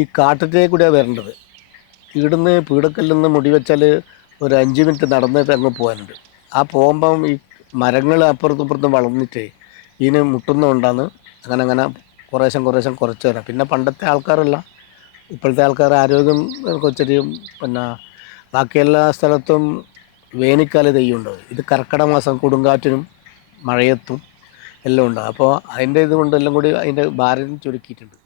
ഈ കാട്ടറ്റേ കൂടിയാണ് വരേണ്ടത്. ഇവിടുന്ന് പീടക്കല്ലിൽ നിന്ന് മുടി വെച്ചാൽ ഒരു 5 മിനിറ്റ് നടന്നിട്ട് അങ്ങ് പോകാനുണ്ട്. ആ പോകുമ്പം ഈ മരങ്ങൾ അപ്പുറത്തും ഇപ്പുറത്തും വളർന്നിട്ടേ ഇതിന് മുട്ടുന്നതുകൊണ്ടാണ് അങ്ങനെ കുറേശ്ശം കുറച്ച് തരാം. പിന്നെ പണ്ടത്തെ ആൾക്കാരല്ല, ഇപ്പോഴത്തെ ആൾക്കാർ ആരോഗ്യം കൊച്ചരി. പിന്നെ ബാക്കി എല്ലാ സ്ഥലത്തും വേനൽക്കാല തെയ്യമുണ്ട്. ഇത് കർക്കിടക മാസം കൊടുങ്കാറ്റിനും മഴയത്തും എല്ലാം ഉണ്ട്. അപ്പോൾ അതിൻ്റെ ഇതുകൊണ്ട് എല്ലാം കൂടി അതിൻ്റെ ഭാരം ചുരുക്കിയിട്ടുണ്ട്.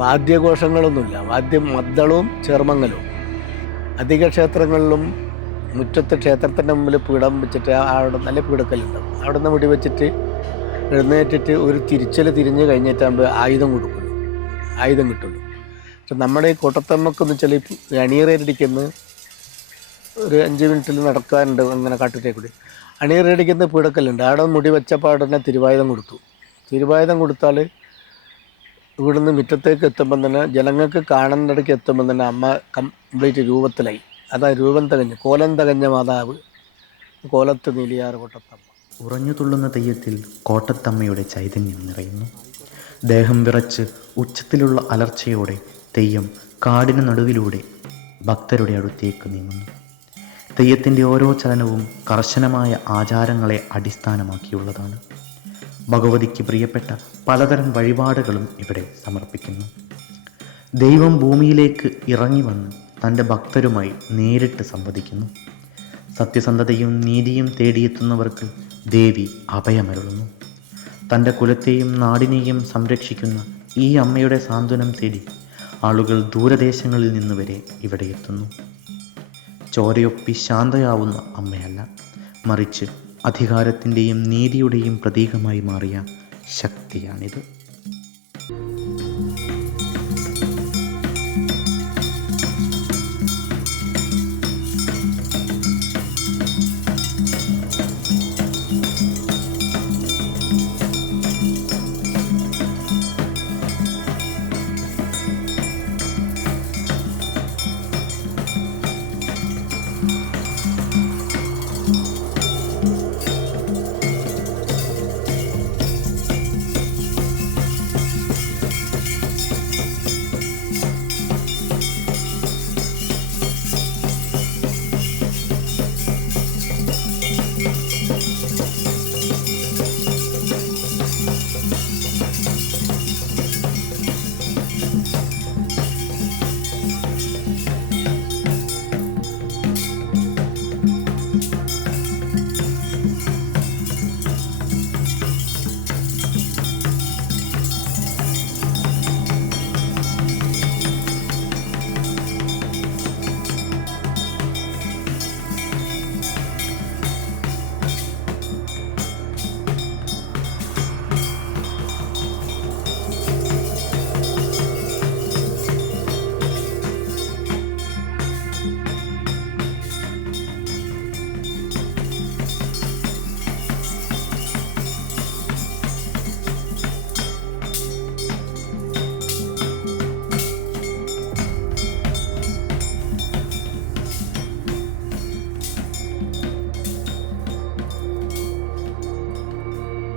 വാദ്യഘോഷങ്ങളൊന്നുമില്ല. മദ്ദളവും ചെറുമങ്ങലവും. അധിക ക്ഷേത്രങ്ങളിലും മുറ്റത്ത് ക്ഷേത്രത്തിൻ്റെ മുമ്പിൽ പീഠം വെച്ചിട്ട് അവിടെ നല്ല പീഠക്കല്ലുണ്ടാവും. അവിടെ നിന്ന് വെടി വെച്ചിട്ട് എഴുന്നേറ്റിട്ട് ഒരു തിരിച്ചൽ തിരിഞ്ഞ് കഴിഞ്ഞിട്ടാകുമ്പോൾ ആയുധം കിട്ടുള്ളൂ. പക്ഷെ നമ്മുടെ ഈ കോട്ടത്തമ്മക്കെന്ന് വെച്ചാൽ ഈ അണിയറടിക്കുന്ന ഒരു 5 മിനിറ്റിൽ നടക്കാറുണ്ട്. അങ്ങനെ കാട്ടിട്ടേ കൂടി അണിയറടിക്കുന്ന പീഠക്കല്ലുണ്ട്. അവിടെ മുടി വെച്ച പാടന്നെ തിരുവായുധം കൊടുത്താൽ ഇവിടുന്ന് മുറ്റത്തേക്ക് എത്തുമ്പം തന്നെ ജനങ്ങൾക്ക് കാണുന്നിടയ്ക്ക് എത്തുമ്പം തന്നെ അമ്മ കംപ്ലീറ്റ് രൂപത്തിലായി. അതാ രൂപം തികഞ്ഞ് കോലം തികഞ്ഞ മാതാവ് കോലത്ത് നീലിയാറ് കോട്ടത്തമ്മ. ഉറഞ്ഞു തുള്ളുന്ന തെയ്യത്തിൽ കോട്ടത്തമ്മയുടെ ചൈതന്യം നിറയുന്നു. ദേഹം വിറച്ച് ഉച്ചത്തിലുള്ള അലർച്ചയോടെ തെയ്യം കാടിന് നടുവിലൂടെ ഭക്തരുടെ അടുത്തേക്ക് നീങ്ങുന്നു. തെയ്യത്തിൻ്റെ ഓരോ ചലനവും കർശനമായ ആചാരങ്ങളെ അടിസ്ഥാനമാക്കിയുള്ളതാണ്. ഭഗവതിക്ക് പ്രിയപ്പെട്ട പലതരം വഴിപാടുകളും ഇവിടെ സമർപ്പിക്കുന്നു. ദൈവം ഭൂമിയിലേക്ക് ഇറങ്ങി വന്ന് തൻ്റെ ഭക്തരുമായി നേരിട്ട് സംവദിക്കുന്നു. സത്യസന്ധതയും നീതിയും തേടിയെത്തുന്നവർക്ക് ദേവി അഭയമരുളുന്നു. തൻ്റെ കുലത്തെയും നാടിനെയും സംരക്ഷിക്കുന്ന ഈ അമ്മയുടെ സാന്ത്വനം തേടി ആളുകൾ ദൂരദേശങ്ങളിൽ നിന്ന് വരെ ഇവിടെ എത്തുന്നു. ചോരയൊപ്പി ശാന്തയാവുന്ന അമ്മയല്ല, മറിച്ച് അധികാരത്തിൻ്റെയും നീതിയുടെയും പ്രതീകമായി മാറിയ ശക്തിയാണിത്.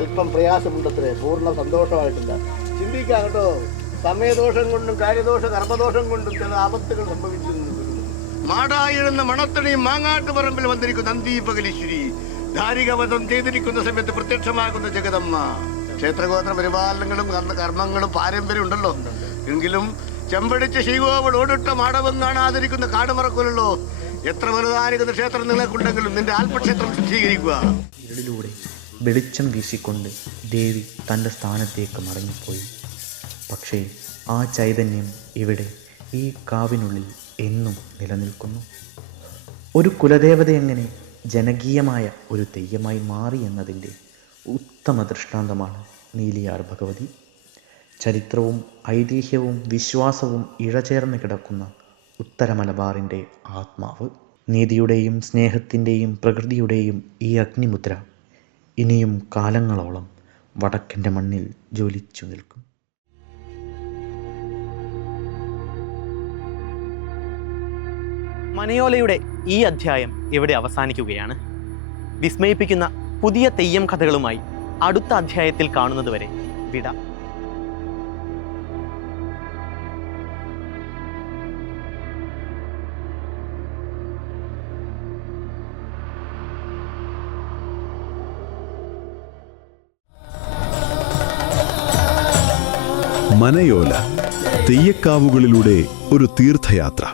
അല്പം പ്രയാസമുണ്ടത്രേ, പൂർണ്ണ സന്തോഷമായിട്ടില്ല. ചിന്തിക്കാം കേട്ടോ. സമയദോഷം കൊണ്ടും കാര്യദോഷം കർമ്മദോഷം കൊണ്ടും ചില ആപത്തുകൾ സംഭവിച്ചു. മാടായിരുന്ന മണത്തണിയും മാങ്ങാട്ടുപറമ്പിൽ വന്നിരിക്കുന്ന നന്ദീപകലീശ്വരി ധാരികവധം ചെയ്തിരിക്കുന്ന സമയത്ത് പ്രത്യക്ഷമാകുന്ന ജഗദമ്മ. ക്ഷേത്രഗോത്ര പരിപാലനങ്ങളും കർമ്മങ്ങളും പാരമ്പര്യം ഉണ്ടല്ലോ. എങ്കിലും ചെമ്പടിച്ച ശ്രീകോവിൽ ഓടിട്ട മാടവം കാണാതിരിക്കുന്ന കാടുമറക്കുമല്ലോ. എത്ര വലുതായിരിക്കുന്ന ക്ഷേത്രം നിങ്ങൾക്കുണ്ടെങ്കിലും നിന്റെ ആത്മക്ഷേത്രം ശുദ്ധീകരിക്കുക. ഇരുളിലൂടെ വെളിച്ചം വീശിക്കൊണ്ട് ദേവി തൻ്റെ സ്ഥാനത്തേക്ക് മടങ്ങിപ്പോയി. പക്ഷേ ആ ചൈതന്യം ഇവിടെ ഈ കാവിനുള്ളിൽ എന്നും നിലനിൽക്കുന്നു. ഒരു കുലദേവത എങ്ങനെ ജനകീയമായ ഒരു തെയ്യമായി മാറി എന്നതിൻ്റെ ഉത്തമ ദൃഷ്ടാന്തമാണ് നീലിയാർ ഭഗവതി. ചരിത്രവും ഐതിഹ്യവും വിശ്വാസവും ഇഴചേർന്ന് കിടക്കുന്ന ഉത്തര മലബാറിൻ്റെ ആത്മാവ്. നീതിയുടെയും സ്നേഹത്തിൻ്റെയും പ്രകൃതിയുടെയും ഈ അഗ്നിമുദ്ര ഇനിയും കാലങ്ങളോളം വടക്കൻ്റെ മണ്ണിൽ ജ്വലിച്ചു നിൽക്കും. മനയോലയുടെ ഈ അധ്യായം ഇവിടെ അവസാനിക്കുകയാണ്. വിസ്മയിപ്പിക്കുന്ന പുതിയ തെയ്യം കഥകളുമായി അടുത്ത അധ്യായത്തിൽ കാണുന്നതുവരെ വിട. മനയോല തെയ്യക്കാവുകളിലൂടെ ഒരു തീർത്ഥയാത്ര.